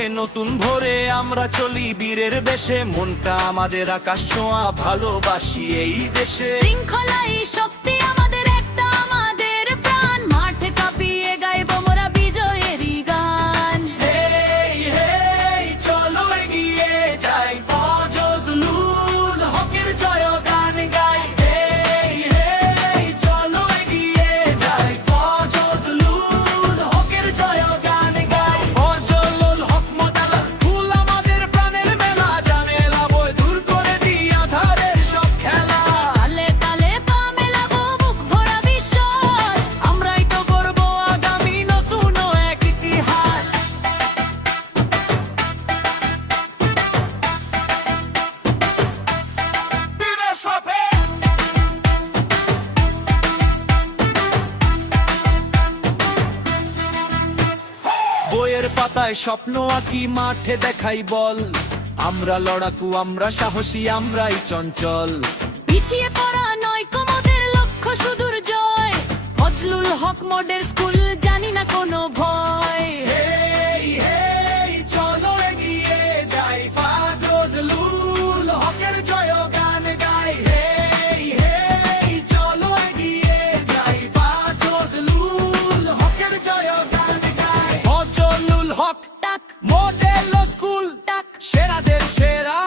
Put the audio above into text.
ওঠে নতুন ভোরে, আমরা চলি বীরের বেশে, মনটা আমাদের আকাশ ছোঁয়া, ভালোবাসি এই দেশে। শৃঙ্খলাই শক্তি আমাদের, একটা আমাদের প্রাণ, মাঠে কাঁপিয়ে গাইবো মোরা বিজয়েরই গান। হেই হেই চলো এগিয়ে যাই, ফজলুল হকের জয়গান গাই। হেই হেই চলো এগিয়ে যাই, ফজলুল হকের জয়গান গাই। ফজলুল হক মডেল স্কুল আমাদের প্রাণের মেলা, ঝামেলা বই দূর করে দিই আঁধারের সব খেলা। তালে তালে পা মেলাবো, বুক ভরা বিশ্বাস, আমরাই তো করবো আগামী নতুন এক ইতিহাস। বইয়ের পাতায় স্বপ্ন আঁকি, মাঠে দেখাই বল, আমরা লড়াকু, আমরা সাহসী, আমরাই চঞ্চল। পিছিয়ে পড়া নয় কোমদের লক্ষ্য সুদূর জয়, ফজলুল হক মডেল স্কুল জানি না কোনো ভয়। হেই হেই চলো এগিয়ে যাই, ফজলুল হকের জয়গান গাই। হেই হেই চলো এগিয়ে যাই, ফজলুল হকের জয়গান গাই। ফজলুল হক টাক মডেল স্কুল, টাক সেরাদের সেরা।